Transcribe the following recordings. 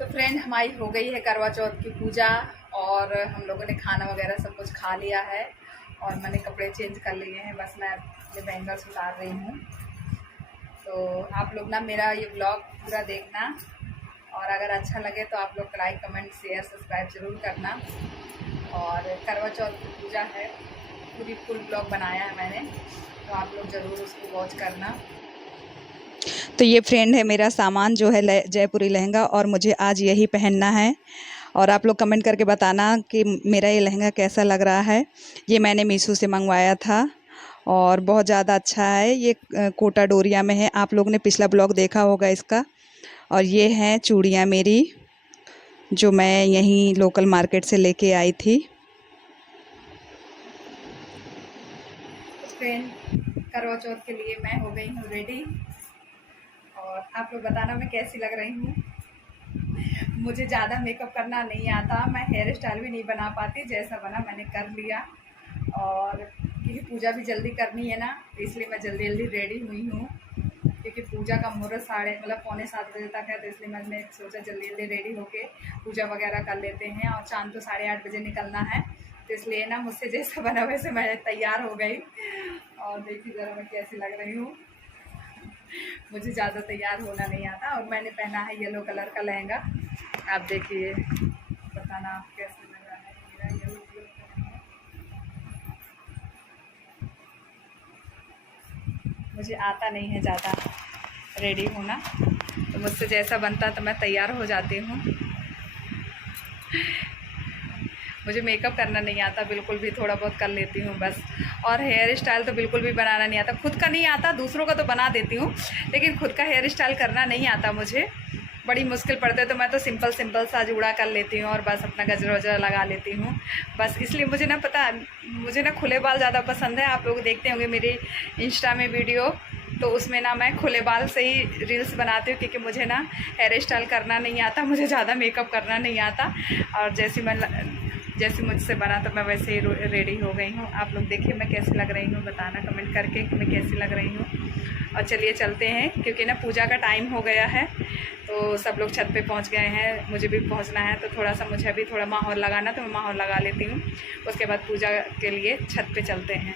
तो फ्रेंड, हमारी हो गई है करवा चौथ की पूजा और हम लोगों ने खाना वगैरह सब कुछ खा लिया है और मैंने कपड़े चेंज कर लिए हैं। बस मैं अपने बैंगल्स उतार रही हूँ। तो आप लोग ना मेरा ये ब्लॉग पूरा देखना और अगर अच्छा लगे तो आप लोग लाइक कमेंट शेयर सब्सक्राइब ज़रूर करना। और करवा चौथ की पूजा है, पूरी फुल ब्लॉग बनाया है मैंने, तो आप लोग ज़रूर उसको वॉच करना। तो ये फ्रेंड है मेरा सामान जो है जयपुरी लहंगा, और मुझे आज यही पहनना है। और आप लोग कमेंट करके बताना कि मेरा ये लहंगा कैसा लग रहा है। ये मैंने मीशो से मंगवाया था और बहुत ज़्यादा अच्छा है। ये कोटा डोरिया में है, आप लोग ने पिछला ब्लॉग देखा होगा इसका। और ये हैं चूड़ियाँ मेरी, जो मैं यहीं लोकल मार्केट से लेके आई थी। तो फ्रेंड, करवा चौथ के लिए मैं हो गई हूँ रेडी और आप लोग बताना मैं कैसी लग रही हूँ। मुझे ज़्यादा मेकअप करना नहीं आता, मैं हेयर स्टाइल भी नहीं बना पाती, जैसा बना मैंने कर लिया। और क्योंकि पूजा भी जल्दी करनी है ना, इसलिए मैं जल्दी जल्दी रेडी हुई हूँ। क्योंकि पूजा का मुहूर्त 6:45 बजे तक है, तो इसलिए मैंने सोचा जल्दी जल्दी रेडी होके पूजा वगैरह कर लेते हैं। और चांद तो 8:30 बजे निकलना है, तो इसलिए ना मुझसे जैसा बना वैसे मैं तैयार हो गई। और देखिए ज़रा मैं कैसी लग रही हूँ। मुझे ज़्यादा तैयार होना नहीं आता और मैंने पहना है येलो कलर का लहंगा। आप देखिए, बताना आप कैसे लग रहा है मेरा येलो कलर का लहंगा। मुझे आता नहीं है ज़्यादा रेडी होना, तो मुझसे जैसा बनता तो मैं तैयार हो जाती हूँ। मुझे मेकअप करना नहीं आता बिल्कुल भी, थोड़ा बहुत कर लेती हूँ बस। और हेयर स्टाइल तो बिल्कुल भी बनाना नहीं आता, खुद का नहीं आता, दूसरों का तो बना देती हूँ, लेकिन खुद का हेयर स्टाइल करना नहीं आता मुझे। बड़ी मुश्किल पड़ता है, तो मैं तो सिंपल सिंपल सा जूड़ा कर लेती हूँ और बस अपना गजरा वजरा लगा लेती हूँ बस। इसलिए मुझे ना पता, मुझे ना खुले बाल ज़्यादा पसंद है। आप लोग देखते होंगे मेरी इंस्टा में वीडियो, तो उसमें ना मैं खुले बाल से ही रील्स बनाती हूँ, क्योंकि मुझे ना हेयर स्टाइल करना नहीं आता, मुझे ज़्यादा मेकअप करना नहीं आता। और जैसे मुझसे बना तो मैं वैसे ही रेडी हो गई हूँ। आप लोग देखिए मैं कैसी लग रही हूँ, बताना कमेंट करके कि मैं कैसी लग रही हूँ। और चलिए चलते हैं, क्योंकि ना पूजा का टाइम हो गया है, तो सब लोग छत पे पहुँच गए हैं, मुझे भी पहुँचना है। तो थोड़ा सा मुझे अभी थोड़ा माहौल लगाना, तो मैं माहौल लगा लेती हूँ। उसके बाद पूजा के लिए छत पे चलते हैं।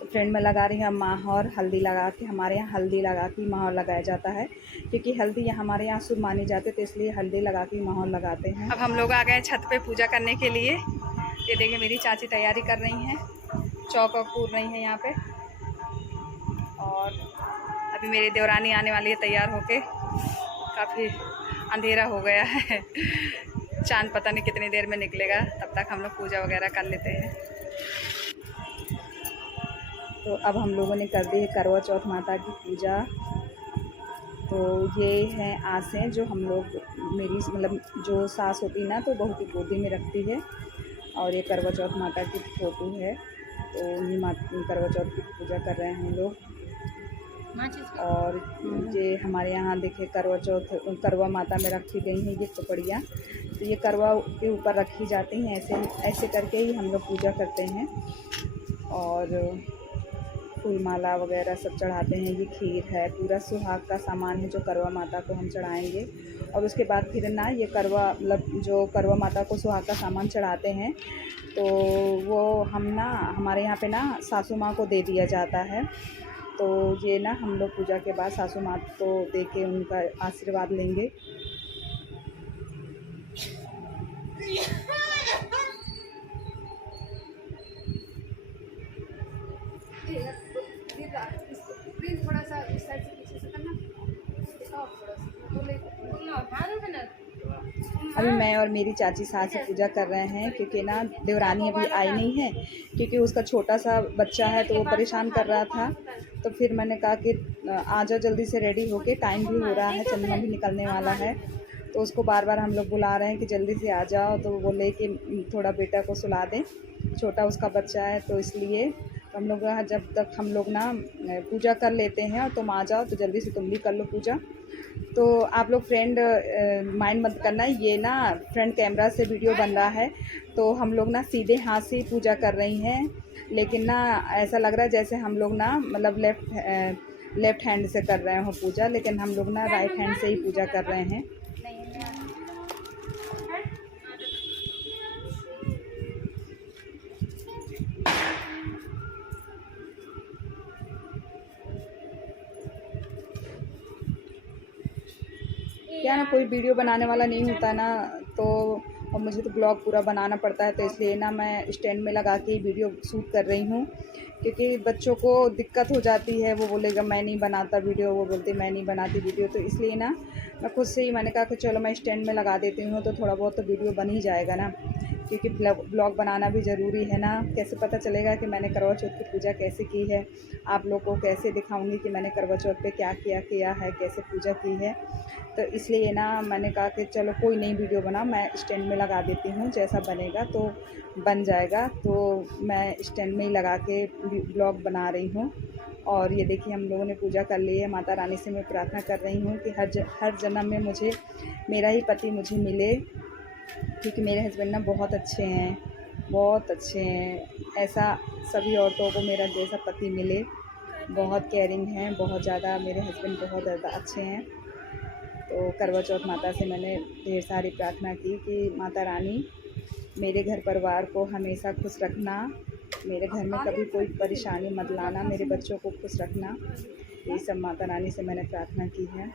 तो फ्रेंड मैं लगा रही हूँ माहौर, हल्दी लगा के। हमारे यहाँ हल्दी लगा के माहौर लगाया जाता है, क्योंकि हल्दी हमारे यहाँ शुभ मानी जाती है, तो इसलिए हल्दी लगा के माहौर लगाते हैं। अब हम लोग आ गए छत पे पूजा करने के लिए। ये देखिए मेरी चाची तैयारी कर रही हैं, चौक वौक पूर रही हैं यहाँ पे। और अभी मेरी देवरानी आने वाली है तैयार होके। काफ़ी अंधेरा हो गया है, चांद पता नहीं कितनी देर में निकलेगा, तब तक हम लोग पूजा वगैरह कर लेते हैं। तो अब हम लोगों ने कर दी है करवा चौथ माता की पूजा। तो ये हैं आसें जो हम लोग, मेरी मतलब जो सास होती ना, तो बहुत ही गोदी में रखती है। और ये करवा चौथ माता की फ़ोटो है, तो ये करवा चौथ की पूजा कर रहे हैं हम लोग। और ये हमारे यहाँ देखिए करवा माता में रखी गई हैं ये पपड़ियाँ। तो ये करवा के ऊपर रखी जाती हैं, ऐसे ऐसे करके ही हम लोग पूजा करते हैं। और फूल माला वगैरह सब चढ़ाते हैं। ये खीर है, पूरा सुहाग का सामान है जो करवा माता को हम चढ़ाएंगे। और उसके बाद फिर ना ये करवा मतलब जो करवा माता को सुहाग का सामान चढ़ाते हैं, तो वो हम ना हमारे यहाँ पे ना सासू माँ को दे दिया जाता है। तो ये ना हम लोग पूजा के बाद सासू माँ को दे के उनका आशीर्वाद लेंगे। थोड़ा सा इस साइड से पीछे से करना, अभी मैं और मेरी चाची सास पूजा कर रहे हैं, क्योंकि ना देवरानी अभी आई नहीं है, क्योंकि उसका छोटा सा बच्चा है, तो वो परेशान कर रहा था। तो फिर मैंने कहा कि आ जाओ जल्दी से रेडी होके, टाइम भी हो रहा है, चंद्रमा भी निकलने वाला है। तो उसको बार बार हम लोग बुला रहे हैं कि जल्दी से आ जाओ, तो वो बोले कि थोड़ा बेटा को सुला दें, छोटा उसका बच्चा है, तो इसलिए हम लोग जब तक हम लोग ना पूजा कर लेते हैं और तुम आ जाओ, तो जल्दी से तुम भी कर लो पूजा। तो आप लोग फ्रेंड माइंड मत करना, ये ना फ्रंट कैमरा से वीडियो बन रहा है, तो हम लोग ना सीधे हाथ से पूजा कर रही हैं, लेकिन ना ऐसा लग रहा है जैसे हम लोग ना मतलब लेफ़्ट हैंड से कर रहे हो पूजा, लेकिन हम लोग ना राइट हैंड से ही पूजा कर रहे हैं। क्या ना, कोई वीडियो बनाने वाला नहीं होता ना, तो और मुझे तो ब्लॉग पूरा बनाना पड़ता है, तो इसलिए ना मैं स्टैंड में लगा के वीडियो शूट कर रही हूँ। क्योंकि बच्चों को दिक्कत हो जाती है, वो बोलेगा मैं नहीं बनाता वीडियो, वो बोलते मैं नहीं बनाती वीडियो, तो इसलिए ना मैं खुद से ही मैंने कहा कि चलो मैं स्टैंड में लगा देती हूँ, तो थोड़ा बहुत तो वीडियो बन ही जाएगा ना। क्योंकि ब्लॉग बनाना भी ज़रूरी है ना, कैसे पता चलेगा कि मैंने करवा चौथ की पूजा कैसे की है, आप लोग को कैसे दिखाऊंगी कि मैंने करवा चौथ पे क्या किया है, कैसे पूजा की है। तो इसलिए ना मैंने कहा कि चलो कोई नई वीडियो बना, मैं स्टैंड में लगा देती हूँ, जैसा बनेगा तो बन जाएगा। तो मैं स्टैंड में ही लगा के ब्लॉग बना रही हूँ। और ये देखिए हम लोगों ने पूजा कर ली है। माता रानी से मैं प्रार्थना कर रही हूँ कि हर जन्म में मुझे मेरा ही पति मुझे मिले, क्योंकि मेरे हस्बैंड ना बहुत अच्छे हैं, बहुत अच्छे हैं। ऐसा सभी औरतों को मेरा जैसा पति मिले। बहुत केयरिंग हैं, बहुत ज़्यादा मेरे हस्बैंड बहुत ज़्यादा अच्छे हैं। तो करवा चौथ माता से मैंने ढेर सारी प्रार्थना की कि माता रानी मेरे घर परिवार को हमेशा खुश रखना, मेरे घर में कभी कोई परेशानी मत लाना, मेरे बच्चों को खुश रखना। यही सब माता रानी से मैंने प्रार्थना की है।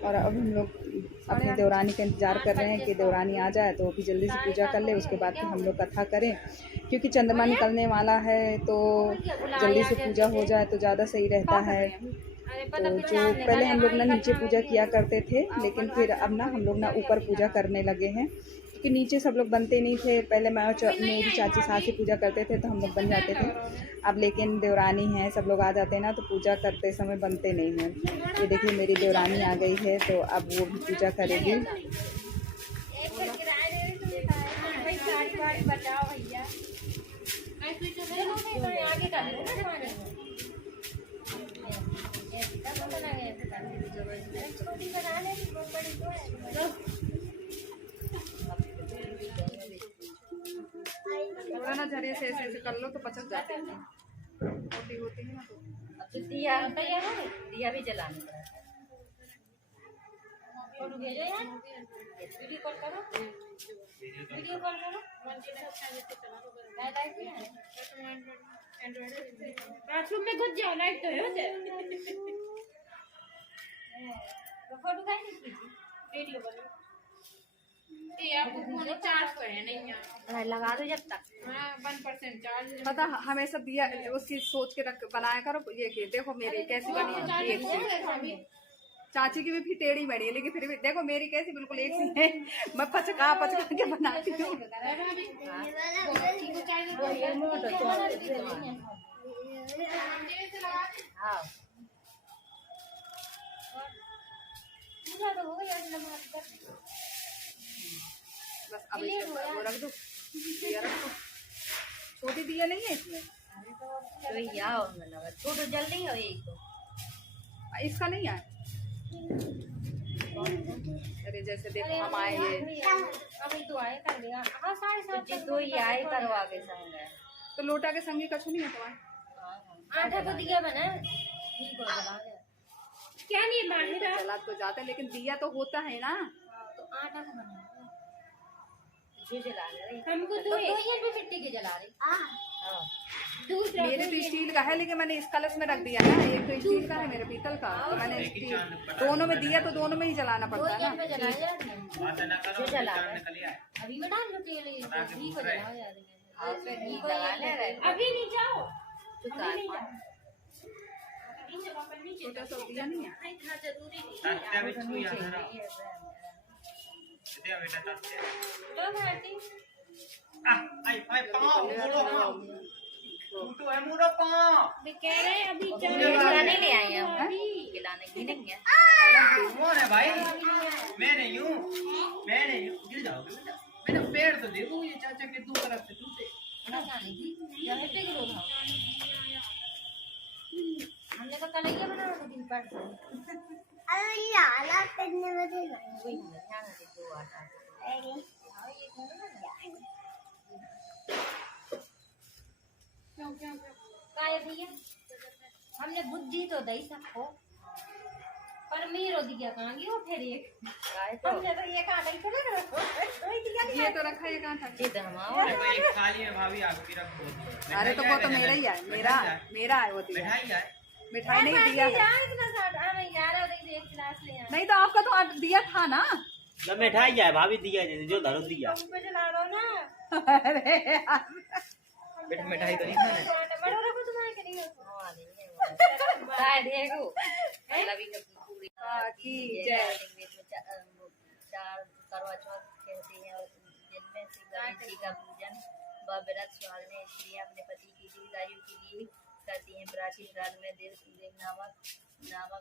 और अब हम लोग अपनी देवरानी का इंतज़ार कर रहे हैं कि देवरानी आ जाए तो भी जल्दी से पूजा कर ले, उसके बाद फिर हम लोग कथा करें। क्योंकि चंद्रमा निकलने वाला है, तो जल्दी से पूजा हो जाए तो ज़्यादा सही रहता है। तो जो पहले हम लोग ना नीचे पूजा किया करते थे, लेकिन फिर अब ना हम लोग ना ऊपर पूजा करने लगे हैं, क्योंकि नीचे सब लोग बनते नहीं थे। पहले मेरी चाची सास ही पूजा करते थे, तो हम लोग बन जाते थे। अब लेकिन देवरानी हैं, सब लोग आ जाते हैं ना, तो पूजा करते समय बनते नहीं हैं। ये देखिए मेरी देवरानी आ गई है, तो अब वो भी पूजा करेगी। थोड़ा ना झरिए से ऐसे ऐसे कर लो तो पचक जाते हैं, मोटी होती है ना। तो अब तो दिया होता है ना, दिया भी जलाना पड़ता है। फोटो भेजो यार, वीडियो कॉल करो, वीडियो कॉल करो। बाथरूम में घुस जाओ, लाइट तो है उसे। फोटो काहे नहीं खींची, वीडियो बनो। ये आपको फोन चार्ज तो है नहीं यार, लगा दो जब तक। हाँ 1% चार्ज। पता हमेशा दिया उसकी सोच के रख बनाया करो। ये कि देखो मेरी कैसी बनी है, एक सी। चाची की भी फिर टेढ़ी बनी है, लेकिन फिर भी देखो मेरी कैसी बिल्कुल एक सी है। मैं पचका के बनाती हूँ। हाँ बस अब वो रख दो, दिया रख दो। छोटी दिया नहीं है इसमें, तो या मतलब छोटो जल्दी हो एक तो इसका नहीं है। अरे जैसे देखो हम आए ये अभी तो आए कर देगा। हाँ 7:30 तो ही आए करवा के संग है। तो लोटा के संगी कछु नहीं है तुम्हारे। आटा तो दिया बना ठीक हो जला गया। क्या नहीं बाहर चला तो जाता है, लेकिन दिया तो होता है ना। तो आटा को बना ये जला रही हमको तो ये भी मिट्टी के जला रही। हाँ मेरे तो स्टील का है, लेकिन मैंने इस कलश में रख दिया ना। एक तो स्टील का है, मेरे पीतल का, तो मैंने स्टील दोनों में दिया, तो दोनों में ही जलाना पड़ता है ना। जला अभी में डाल तेल घी को जलाओ यार, घी को अभी नहीं जाओ, छोटा सा दिया नहीं है। इतना जरूरी नहीं कह रहे अभी नहीं ले आए हम खिलाने की नहीं है। कौन है भाई? मैं नहीं हूँ, मैं नहीं हूँ। गिर जाओगे बेटा, मेरा पेड़ तो देखो, ये चाचा के दो तरफ से टूटे। हमने तो कल ये बना दिन पर अरे यार करने में वही ध्यान से दो आटा क्या भैया हमने बुद्धि तो दई सबको पर मेरो दिया कहाँ गई वो फिर एक हमने तो ये काटा ही चले ये तो रखा है कहाँ था? अरे कोई एक थाली में भाभी आपकी रखो। अरे तो वो तो मेरा ही है, मेरा है वो दिया। मिठाई है। मिठाई नहीं दिया है। यार इतना सारा हमें 11 दे एक गिलास ले आए नहीं तो आपका तो दिया था ना। जब मिठाई जाए भाभी दिया जो धरो दिया। तुम पे चला रहो ना अरे यार। बेटा मिठाई तो नहीं खाना। बड़ा रखो तुम्हारे के लिए की जय। चार करवा चौथ कहते हैं और जिनमें से गणेश जी का पूजन व व्रत सुहागने स्त्रियां अपने पति की दीर्घायु के लिए करती हैं। प्राचीन काल में देव नामक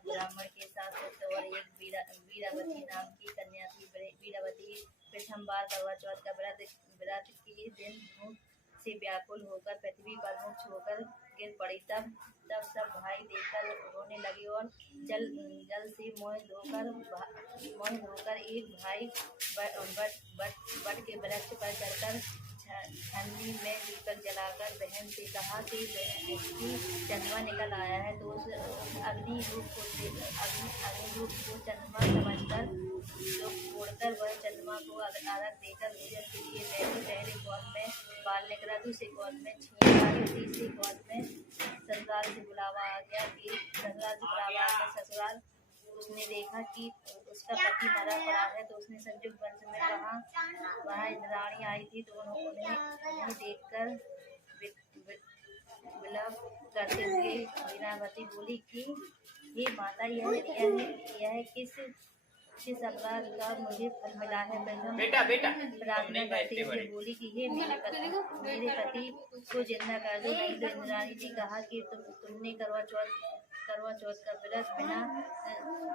ब्राह्मण के साथ और एक वीरावती नाम की कन्या थी। वीरावती प्रथम बार करवा चौथ का व्रत के दिन मुख से व्याकुल होकर पृथ्वी पर मुख होकर गिर पड़ी। तब सब भाई देखकर रोने लगे और जल से मोह धोकर एक भाई बट के वृक्ष पर चढ़कर छन्नी में दीपक जलाकर बहन से कहा कि चंद्रमा निकल आया है। तो उस अग्नि रूप को चंद्रमा समझकर जो छोड़कर वह चंद्रमा को आरक देकर भोजन के लिए पहले कौन में बाल निकला, दूसरे कौन में छीन आई, तीसरी कौन में ससुराल से बुलावा आ गया। ससुराल उसने देखा कि उसका पति मरा पड़ा है तो उसने संयुग वंश में वहाँ इंद्राणी आई थी तो उन्हें देखकर विलाप करते हुए वीरावती बोली कि हे माता यह किस अपराध का मुझे फल मिला है। बेटा प्रार्थना करते हुए बोली कि हे मेरे पति को जिंदा कर दो, नहीं तो इंद्राणी ने कहा कि तुमने करवा चौथ का व्रत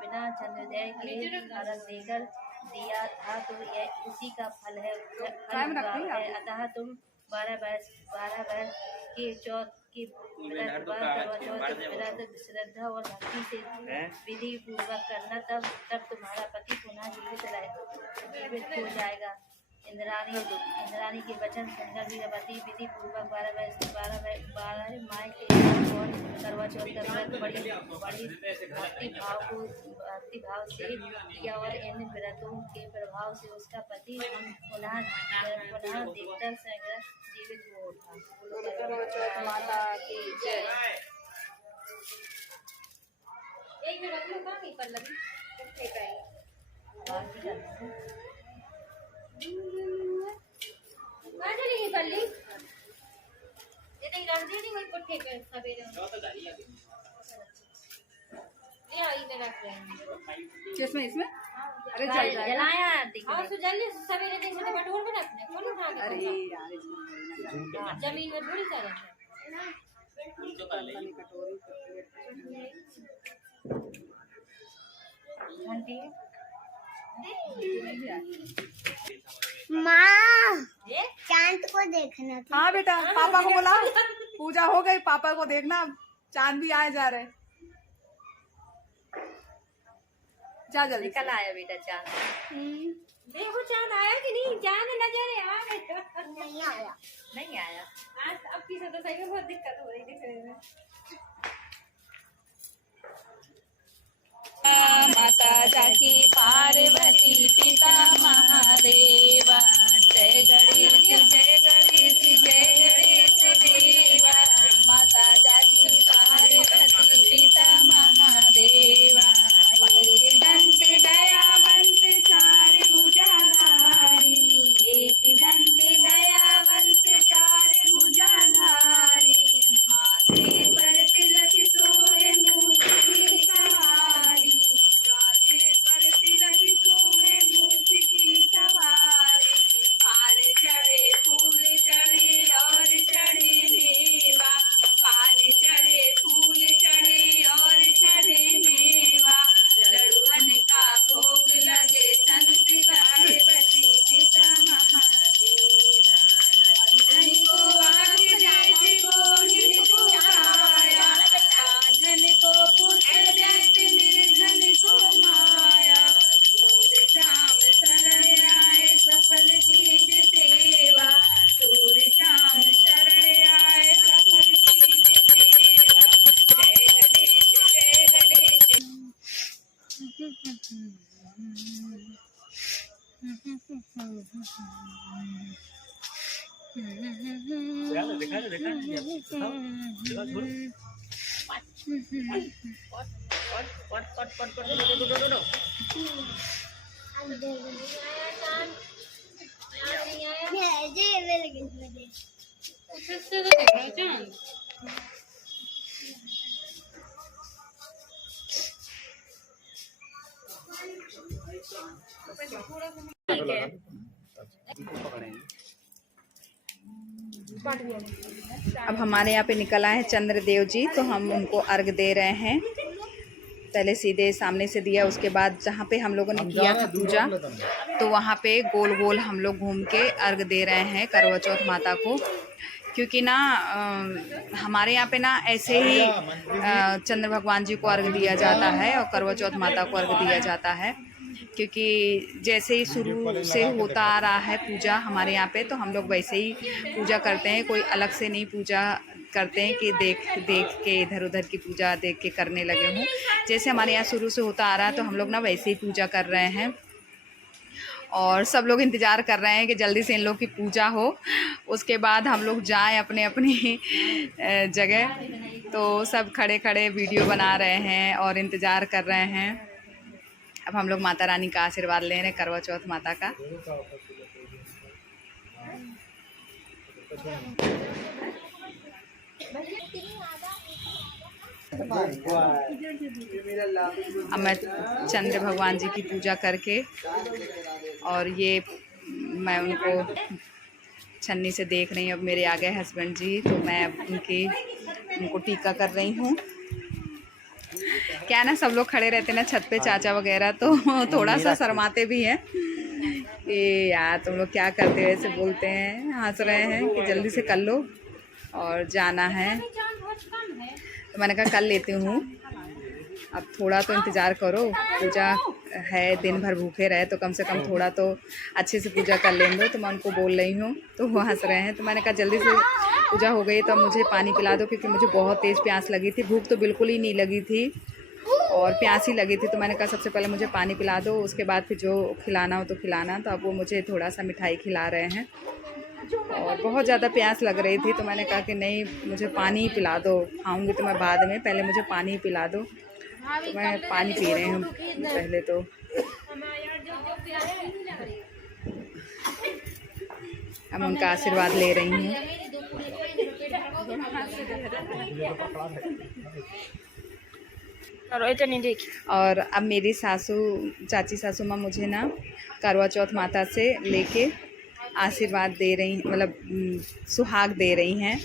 बिना चंद्रोदय के अर्घ देकर दिया था तो यह उसी का फल है। अतः तुम 12 वर्ष के चौथ के व्रत श्रद्धा और भक्ति से विधि पूर्वक करना, तब तुम्हारा पति पुनः जीवित हो जाएगा। इंद्राणी के वचन सुनकर वीरवती विधि पूर्वक 12 माह के और करवा चौथ का व्रत बड़ी भक्ति भाव से किया और इन व्रतों के प्रभाव से उसका पति पुनः देखकर शीघ्र जीवित हो उठा। माता की जय। एक मिनट में कहाँ नहीं पर लगी कहाँ चली गई पल्ली ये नहीं रख दी वही पुट्ठे पे सवेरे ये आई में रख रहे हैं किसमें इसमें? अरे जलाया हाँ तो जल्दी सवेरे देख सकते बटोर में रखने कौन उठा के अरे यार जमीन में थोड़ी सा रखना घंटी माँ चांद को देखना था। हाँ बेटा, पापा को बोला पूजा हो गई, पापा को देखना चांद भी आए जा रहे। जा जल्दी निकल आया बेटा चांद। देखो चांद आया कि नहीं, चांद नजर आ गया नहीं आया आज अब की तो सही में बहुत दिक्कत हो रही दिखने में। माता जाकी पार्वती पिता महादेवा जय गणेश देवा। माता जाकी पार्वती पिता महादेवा एक दंत दयावंत चार भुजाधारी, एक दंत दयावंत चार भुजाधारी। माथे पर तिलक सोहे मूर्ति सवारी, माथे दिखा फिर से तो देख रहा है चांद। अब हमारे यहाँ पे निकल आए हैं चंद्रदेव जी, तो हम उनको अर्घ दे रहे हैं। पहले सीधे सामने से दिया, उसके बाद जहाँ पे हम लोगों ने किया था पूजा, तो वहाँ पे गोल गोल हम लोग घूम के अर्घ दे रहे हैं करवा चौथ माता को। क्योंकि ना हमारे यहाँ पे ना ऐसे ही चंद्र भगवान जी को अर्घ दिया जाता है और करवा चौथ माता को अर्घ दिया जाता है। क्योंकि जैसे ही शुरू से होता आ रहा है पूजा हमारे यहाँ पे, तो हम लोग वैसे ही पूजा करते हैं, कोई अलग से नहीं पूजा करते हैं कि देख के इधर उधर की पूजा देख के करने लगे हूँ। जैसे हमारे यहाँ शुरू से होता आ रहा है तो हम लोग ना वैसे ही पूजा कर रहे हैं। और सब लोग इंतज़ार कर रहे हैं कि जल्दी से इन लोग की पूजा हो, उसके बाद हम लोग जाएं अपने अपनी जगह। तो सब खड़े खड़े वीडियो बना रहे हैं और इंतज़ार कर रहे हैं। अब हम लोग माता रानी का आशीर्वाद ले रहे हैं, करवा चौथ माता का। अब मैं चंद्र भगवान जी की पूजा करके, और ये मैं उनको छन्नी से देख रही हूँ। अब मेरे आ गए हस्बैंड जी, तो मैं उनको टीका कर रही हूँ। क्या ना, सब लोग खड़े रहते हैं ना छत पे, चाचा वगैरह, तो थोड़ा सा शर्माते भी हैं कि यार तुम लोग क्या करते हो, ऐसे बोलते हैं, हंस रहे हैं कि जल्दी से कर लो और जाना है। तो मैंने कहा कर लेती हूँ, अब थोड़ा तो इंतज़ार करो, पूजा है, दिन भर भूखे रहे तो कम से कम थोड़ा तो अच्छे से पूजा कर लें दो। तो मैं उनको बोल रही हूँ, तो वो हंस रहे हैं। तो मैंने कहा जल्दी से पूजा हो गई तो अब मुझे पानी पिला दो, क्योंकि मुझे बहुत तेज़ प्यास लगी थी, भूख तो बिल्कुल ही नहीं लगी थी और प्यास ही लगी थी। तो मैंने कहा सबसे पहले मुझे पानी पिला दो, उसके बाद फिर जो खिलाना हो तो खिलाना। तो अब वो मुझे थोड़ा सा मिठाई खिला रहे हैं और बहुत ज़्यादा प्यास लग रही थी, तो मैंने कहा कि नहीं, मुझे पानी ही पिला दो, खाऊंगी तो मैं बाद में, पहले मुझे पानी ही पिला दो। तो मैं पानी पी रही हूँ पहले। तो अब उनका आशीर्वाद ले रही हूँ। और अब मेरी चाची सासू माँ मुझे ना करवा चौथ माता से लेके आशीर्वाद दे रही, मतलब सुहाग दे रही हैं।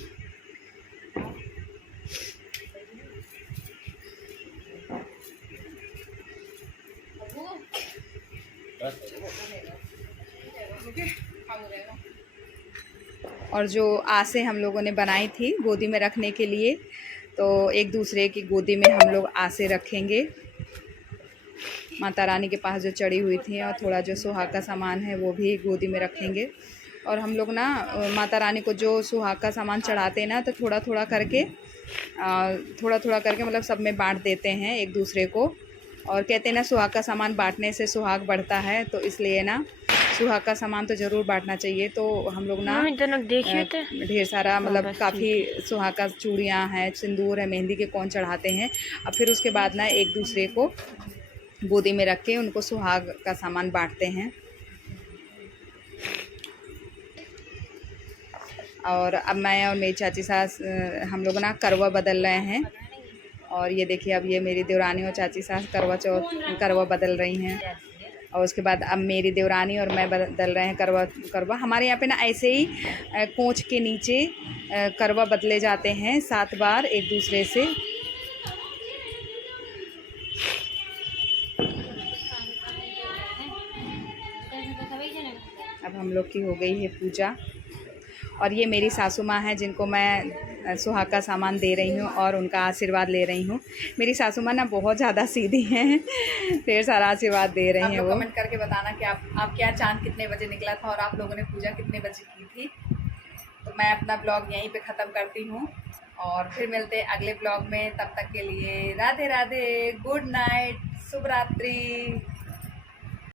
और जो आसें हम लोगों ने बनाई थी गोदी में रखने के लिए, तो एक दूसरे की गोदी में हम लोग आसें रखेंगे माता रानी के पास जो चढ़ी हुई थी, और थोड़ा जो सुहाग का सामान है वो भी गोदी में रखेंगे। और हम लोग ना माता रानी को जो सुहाग का सामान चढ़ाते हैं ना, तो थोड़ा थोड़ा करके मतलब सब में बांट देते हैं एक दूसरे को। और कहते हैं ना सुहाग का सामान बांटने से सुहाग बढ़ता है, तो इसलिए ना सुहाग का सामान तो ज़रूर बांटना चाहिए। तो हम लोग ना ढेर सारा, मतलब काफ़ी सुहाग का चूड़ियाँ हैं, सिंदूर है, मेहंदी के कोन चढ़ाते हैं। अब फिर उसके बाद ना एक दूसरे को गोदी में रख के उनको सुहाग का सामान बांटते हैं। और अब मैं और मेरी चाची सास हम लोग ना करवा बदल रहे हैं। और ये देखिए, अब ये मेरी देवरानी और चाची सास करवा बदल रही हैं। और उसके बाद अब मेरी देवरानी और मैं बदल रहे हैं करवा। हमारे यहाँ पे ना ऐसे ही कोंच के नीचे करवा बदले जाते हैं 7 बार एक दूसरे से। अब हम लोग की हो गई है पूजा। और ये मेरी सासू माँ हैं जिनको मैं सुहाग का सामान दे रही हूँ और उनका आशीर्वाद ले रही हूँ। मेरी सासू माँ ना बहुत ज़्यादा सीधी हैं, ढेर सारा आशीर्वाद दे रही हैं वो। कमेंट करके बताना कि आप क्या चांद कितने बजे निकला था और आप लोगों ने पूजा कितने बजे की थी। तो मैं अपना ब्लॉग यहीं पे ख़त्म करती हूँ और फिर मिलते हैं अगले ब्लॉग में। तब तक के लिए राधे राधे, गुड नाइट, शुभ रात्रि।